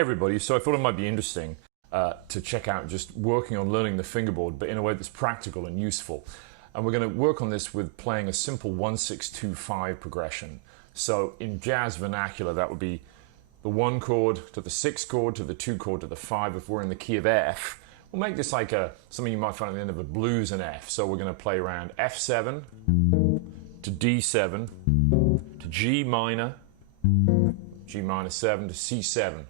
Everybody, so I thought it might be interesting to check out just working on learning the fingerboard, but in a way that's practical and useful. And we're going to work on this with playing a simple 1-6-2-5 progression. So in jazz vernacular, that would be the 1 chord to the 6 chord to the 2 chord to the 5. If we're in the key of F, we'll make this like something you might find at the end of a blues in F. So we're going to play around F7 to D7 to G minor, G minor 7 to C7.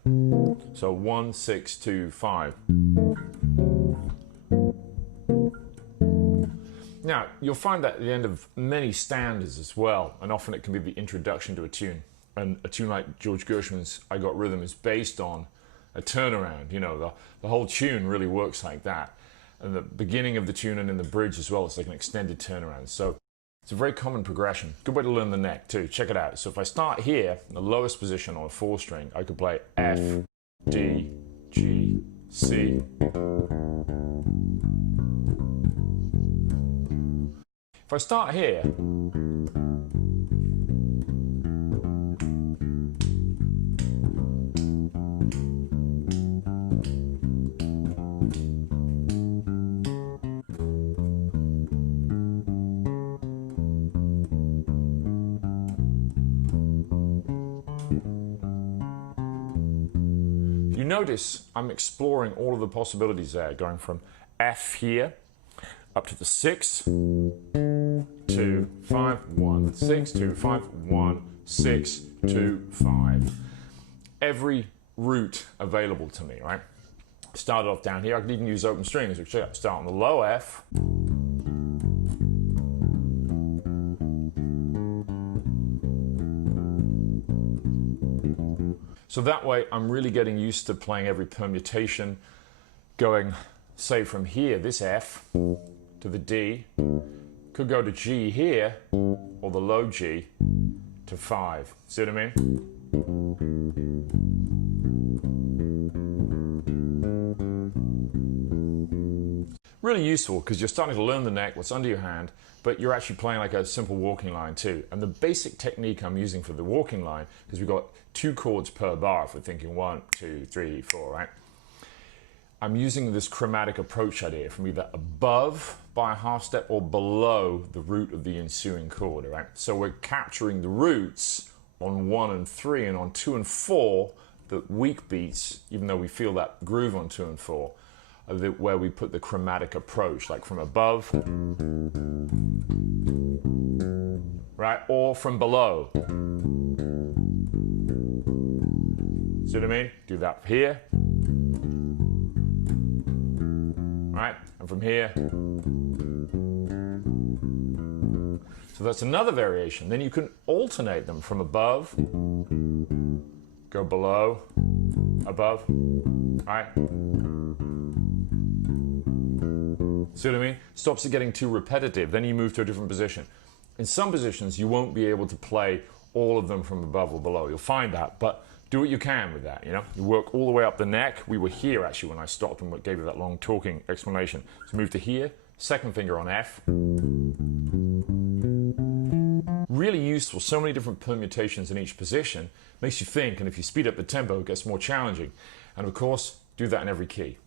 So 1-6-2-5. Now, you'll find that at the end of many standards as well, and often it can be the introduction to a tune. And a tune like George Gershwin's I Got Rhythm is based on a turnaround. You know, the whole tune really works like that. And the beginning of the tune and in the bridge as well, it's like an extended turnaround. So it's a very common progression. Good way to learn the neck too. Check it out. So if I start here, in the lowest position on a 4 string, I could play F, D, G, C. If I start here, you notice I'm exploring all of the possibilities there, going from F here up to the 6, 2, 5, 1, 6, 2, 5, 1, 6, 2, 5. Every route available to me, right? Started off down here. I could even use open strings. So check out, start on the low F. So that way I'm really getting used to playing every permutation, going, say, from here, this F, to the D, could go to G here, or the low G, to 5. See what I mean? Really useful, because you're starting to learn the neck, what's under your hand, but you're actually playing like a simple walking line too. And the basic technique I'm using for the walking line, because we've got 2 chords per bar, if we're thinking 1, 2, 3, 4, right? I'm using this chromatic approach idea from either above by a half step or below the root of the ensuing chord, right? So we're capturing the roots on 1 and 3, and on 2 and 4, the weak beats, even though we feel that groove on 2 and 4, are where we put the chromatic approach, like from above, right? Or from below. See what I mean? Do that here. Right? And from here. So that's another variation. Then you can alternate them from above, go below, above, right? See what I mean? Stops it getting too repetitive. Then you move to a different position. In some positions, you won't be able to play all of them from above or below. You'll find that, but do what you can with that, you know? You work all the way up the neck. We were here, actually, when I stopped and gave you that long talking explanation. So move to here, second finger on F. Really useful, so many different permutations in each position. Makes you think, and if you speed up the tempo, it gets more challenging. And of course, do that in every key.